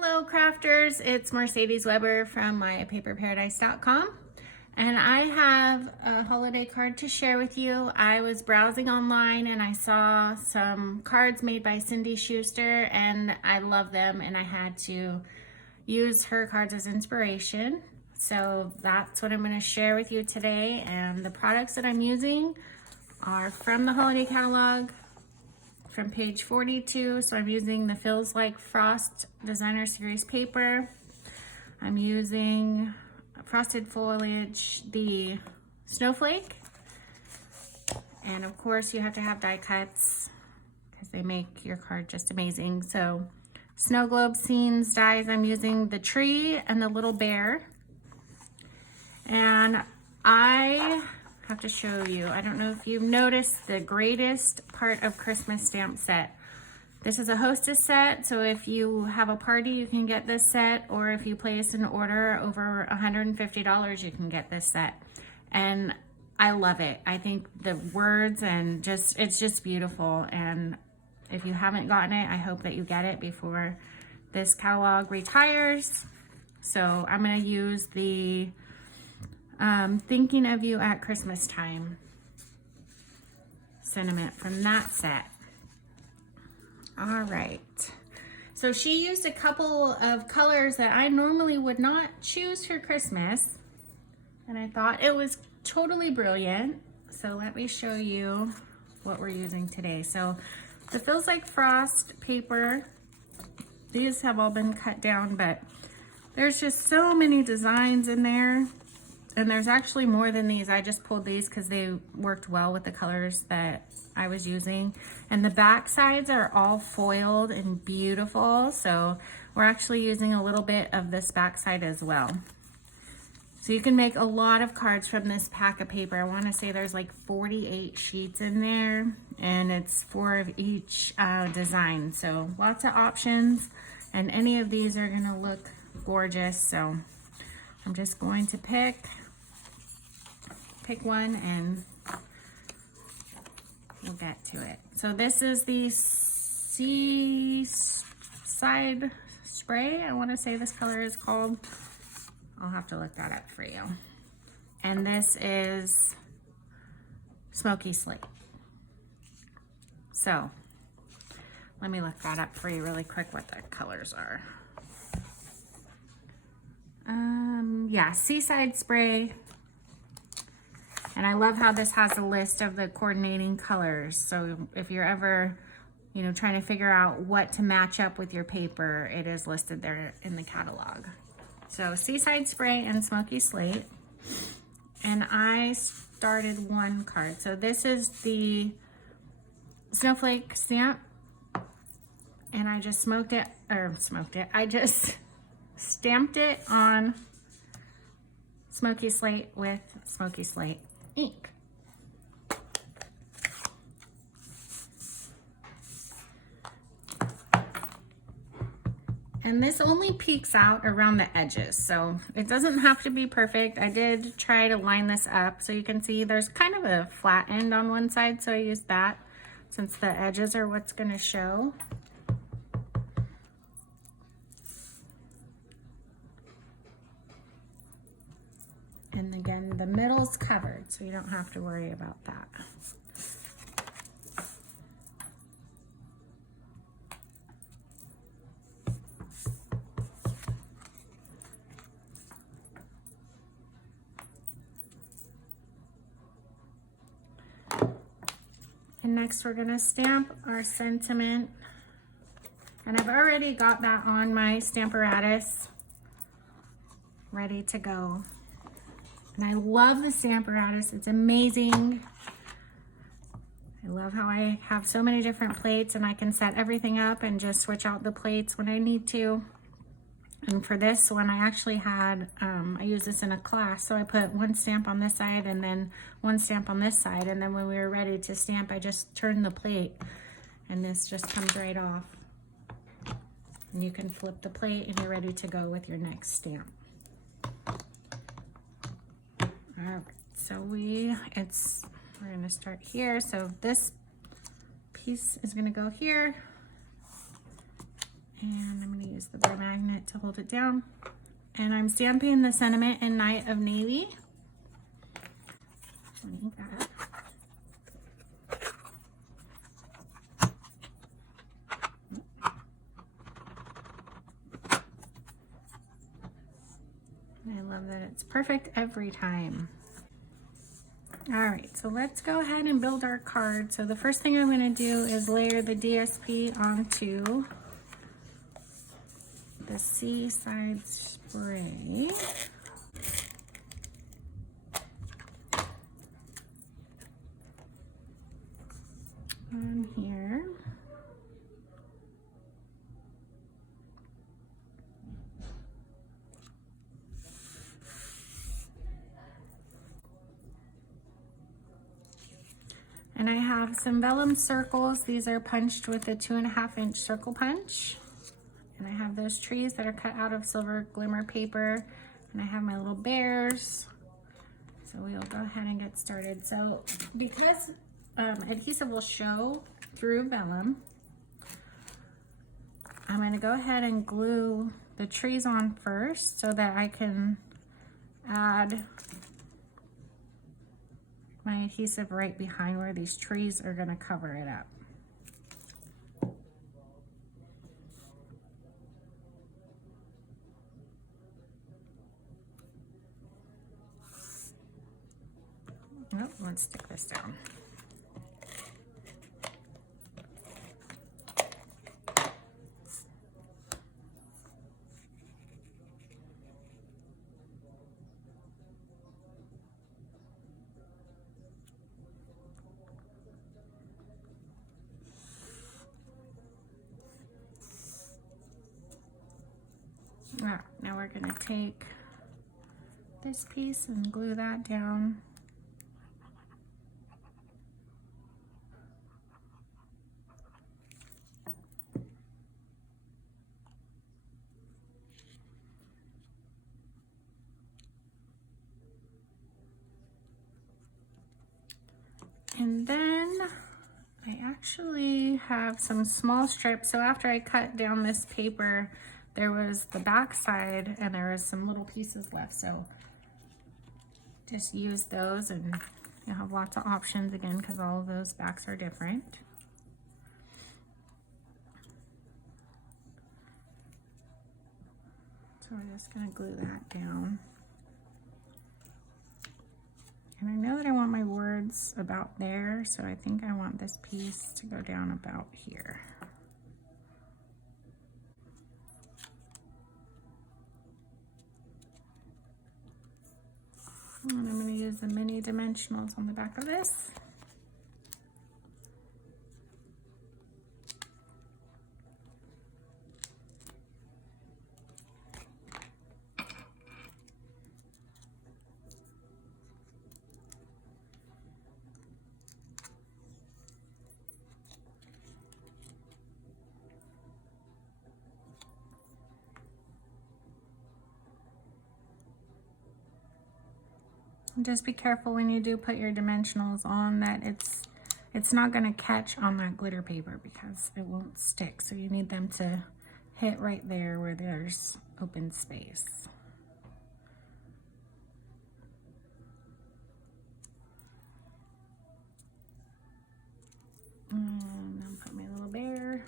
Hello crafters, it's Mercedes Weber from mypaperparadise.com, and I have a holiday card to share with you. I was browsing online and I saw some cards made by Cindy Schuster and I love them, and I had to use her cards as inspiration. So that's what I'm going to share with you today, and the products that I'm using are from the holiday catalog from page 42. So I'm using the Feels Like Frost Designer Series paper. I'm using Frosted Foliage, the Snowflake, and of course you have to have die cuts because they make your card just amazing. So Snow Globe Scenes dies, I'm using the tree and the little bear. And I have to show you, I don't know if you've noticed the greatest part of Christmas stamp set. This is a hostess set, so if you have a party you can get this set, or if you place an order over $150 you can get this set. And I love it. I think the words and it's just beautiful, and if you haven't gotten it, I hope that you get it before this catalog retires. So I'm going to use the Thinking of You at Christmas Time sentiment from that set. All right, so she used a couple of colors that I normally would not choose for Christmas, and I thought it was totally brilliant. So let me show you what we're using today. So the Feels Like Frost paper, these have all been cut down, but there's just so many designs in there. And there's actually more than these. I just pulled these because they worked well with the colors that I was using. And the back sides are all foiled and beautiful. So we're actually using a little bit of this back side as well. So you can make a lot of cards from this pack of paper. I want to say there's like 48 sheets in there, and it's 4 of each design. So lots of options, and any of these are going to look gorgeous. So I'm just going to pick one and we'll get to it. So this is the Seaside Spray. I want to say this color is called. I'll have to look that up for you. And this is Smoky Slate. So let me look that up for you really quick, what the colors are. Yeah, Seaside Spray. And I love how this has a list of the coordinating colors. So if you're ever, trying to figure out what to match up with your paper, it is listed there in the catalog. So Seaside Spray and Smoky Slate. And I started one card. So this is the Snowflake stamp. And I just I just stamped it on Smoky Slate with Smoky Slate ink. And this only peeks out around the edges, so it doesn't have to be perfect. I did try to line this up so you can see there's kind of a flat end on one side, so I used that since the edges are what's going to show. And again, the middle's covered, so you don't have to worry about that. And next we're gonna stamp our sentiment. And I've already got that on my Stamparatus, ready to go. And I love the Stamparatus, it's amazing. I love how I have so many different plates and I can set everything up and just switch out the plates when I need to. And for this one, I actually had, I used this in a class, so I put one stamp on this side and then one stamp on this side. And then when we were ready to stamp, I just turned the plate and this just comes right off. And you can flip the plate and you're ready to go with your next stamp. All right, so we're gonna start here. So this piece is gonna go here, And I'm going to use the burr magnet to hold it down. And I'm stamping the sentiment in Night of Navy. Like that. I love that it's perfect every time. All right, so let's go ahead and build our card. So the first thing I'm going to do is layer the DSP onto the Seaside Spray. On here. And I have some vellum circles. These are punched with a 2.5-inch circle punch. And I have those trees that are cut out of silver glimmer paper. And I have my little bears. So we'll go ahead and get started. So because adhesive will show through vellum, I'm going to go ahead and glue the trees on first so that I can add my adhesive right behind where these trees are going to cover it up. Oh, let's stick this down. Now we're going to take this piece and glue that down. And then I actually have some small strips. So after I cut down this paper, there was the back side and there was some little pieces left. So just use those and you'll have lots of options again because all of those backs are different. So we're just going to glue that down. And I know that I want my words about there, so I think I want this piece to go down about here. And I'm going to use the mini dimensionals on the back of this. Just be careful when you do put your dimensionals on that it's not going to catch on that glitter paper because it won't stick. So you need them to hit right there where there's open space. And I'll put my little bear.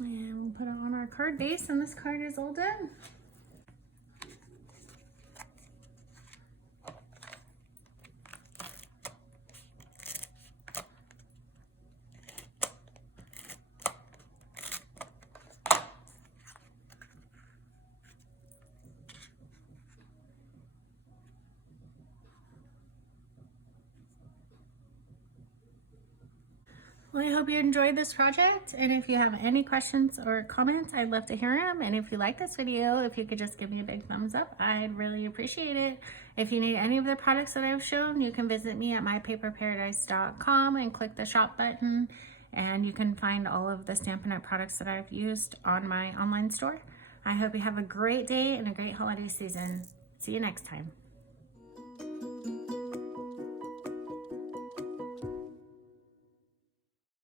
And we'll put it on our card base, and this card is all done. Well, I hope you enjoyed this project, and if you have any questions or comments, I'd love to hear them. And if you like this video, if you could just give me a big thumbs up, I'd really appreciate it. If you need any of the products that I've shown, you can visit me at mypaperparadise.com and click the shop button, and you can find all of the Stampin' Up! Products that I've used on my online store. I hope you have a great day and a great holiday season. See you next time.